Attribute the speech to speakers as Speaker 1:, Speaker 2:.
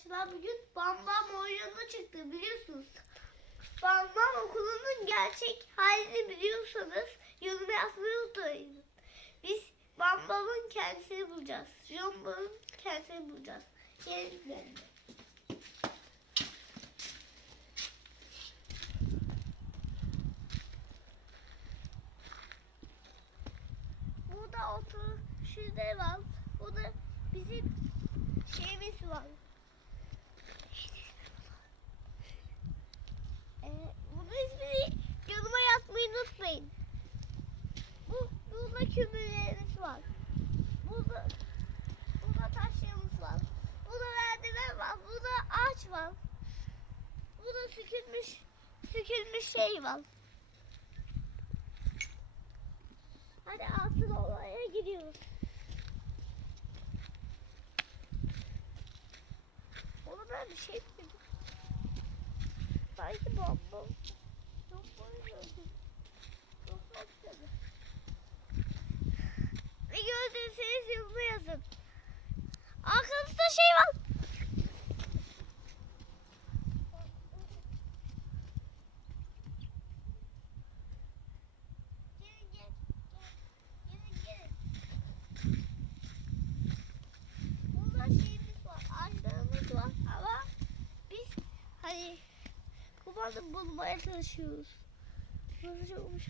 Speaker 1: arkadaşlar bugün Bambam oyunu çıktı biliyorsunuz. Bambam okulunun gerçek halini biliyorsanız yorum yazmayı unutmayın. Biz Bambam'ın kendisini bulacağız. Jomba'nın kendisini bulacağız. Gelin gelin. Burada otur şurada var. Burada bizim şeyimiz var. Ee, bunun ismini yanıma yazmayı unutmayın. Bu, burada kömürlerimiz var. Burada, burada taşlarımız var. Burada merdiven var. Var. Burada sükülmüş, sükülmüş şey var. Hadi altın olaya gidiyoruz. Oğlum ben bir şey dedim. Sanki bombom. Çok boyuyordum. Çok boyuyordum. Ve yoruma yazın. Arkanızda şey var. Hani kumanda bulmaya çalışıyoruz. Nasıl olmuş?